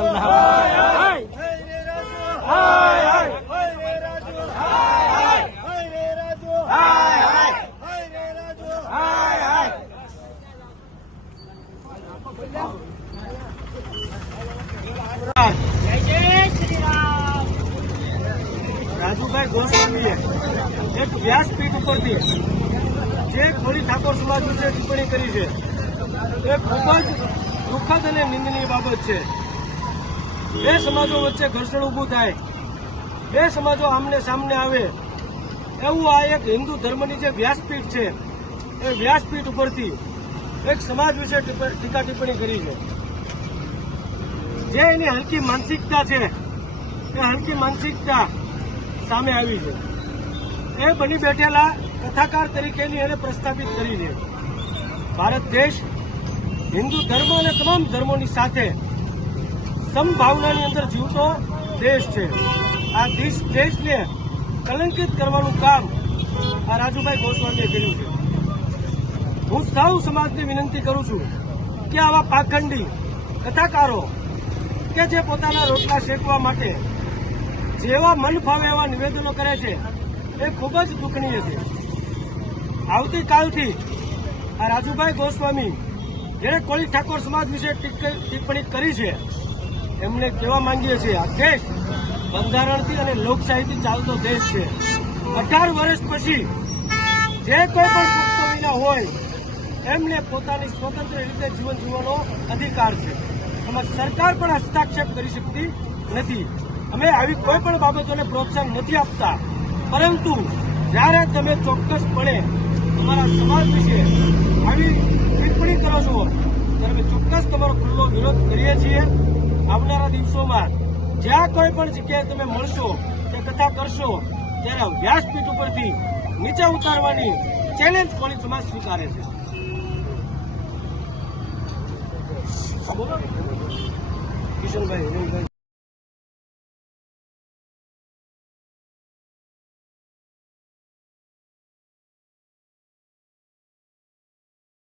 તમને રાજુભાઈ ગોસ્વામીએ એક વ્યાસપીઠ ઉપરથી જે ખોરી ઠાકોર સમાજ વિશે ટિપ્પણી કરી છે એ ખૂબ જ દુઃખદ અને નિંદનીય બાબત છે બે સમાજો વચ્ચે ઘર્ષણ ઊભું થાય. બે સમાજો આમને સામને આવે. એવું આ એક હિન્દુ ધર્મની જે વ્યાસપીઠ છે, એ વ્યાસપીઠ ઉપરથી એક સમાજ વિશે ટીકા ટિપ્પણી કરી છે. જે એની હલકી માનસિકતા છે, એ હલકી માનસિકતા સામે આવી છે. એ બની બેઠેલા કથાકાર તરીકેની એને પ્રસ્થાપિત કરી છે. ભારત દેશ હિન્દુ ધર્મ અને તમામ ધર્મોની સાથે સમભાવનાની અંદર જીવતો દેશ છે. આ દેશ, દેશને કલંકિત કરવાનું કામ આ રાજુભાઈ ગોસ્વામીએ કર્યું છે. હું સૌ સમાજને વિનંતી કરું છું કે આવા પાખંડી, કથાકારો કે જે પોતાના રોટલા શેકવા માટે જેવા મન ફાવે એવા નિવેદનો કરે છે, એ ખૂબ જ દુઃખનીય છે. આવતીકાલથી આ રાજુભાઈ ગોસ્વામી, જેણે કોળી ઠાકોર સમાજ વિશે ટિપ્પણી કરી છે એમને કહેવા માંગીએ છીએ, આ દેશ બંધારણથી અને લોકશાહીથી ચાલતો દેશ છે. અઢાર વર્ષ પછી જે કોઈ પણ પુખ્ત વિના હોય, એમને પોતાની સ્વતંત્ર રીતે જીવન જીવવાનો અધિકાર છે. એમાં સરકાર પણ હસ્તક્ષેપ કરી શકતી નથી. અમે આવી કોઈ પણ બાબતોને પ્રોત્સાહન નથી આપતા. પરંતુ જ્યારે તમે ચોક્કસપણે તમારા સમાજ વિશે આવી ટિપ્પણી કરો છો, ત્યારે અમે ચોક્કસ તમારો ખુલ્લો વિરોધ કરીએ છીએ. આવનારા દિવસોમાં જ્યાં કોઈ પણ જગ્યાએ તમે મળશો, કે કથા કરશો, ત્યારે વ્યાસપીઠ ઉપરથી નીચે ઉતારવાની ચેલેન્જ કોળી સમાજ સ્વીકારે છે. કિશનભાઈ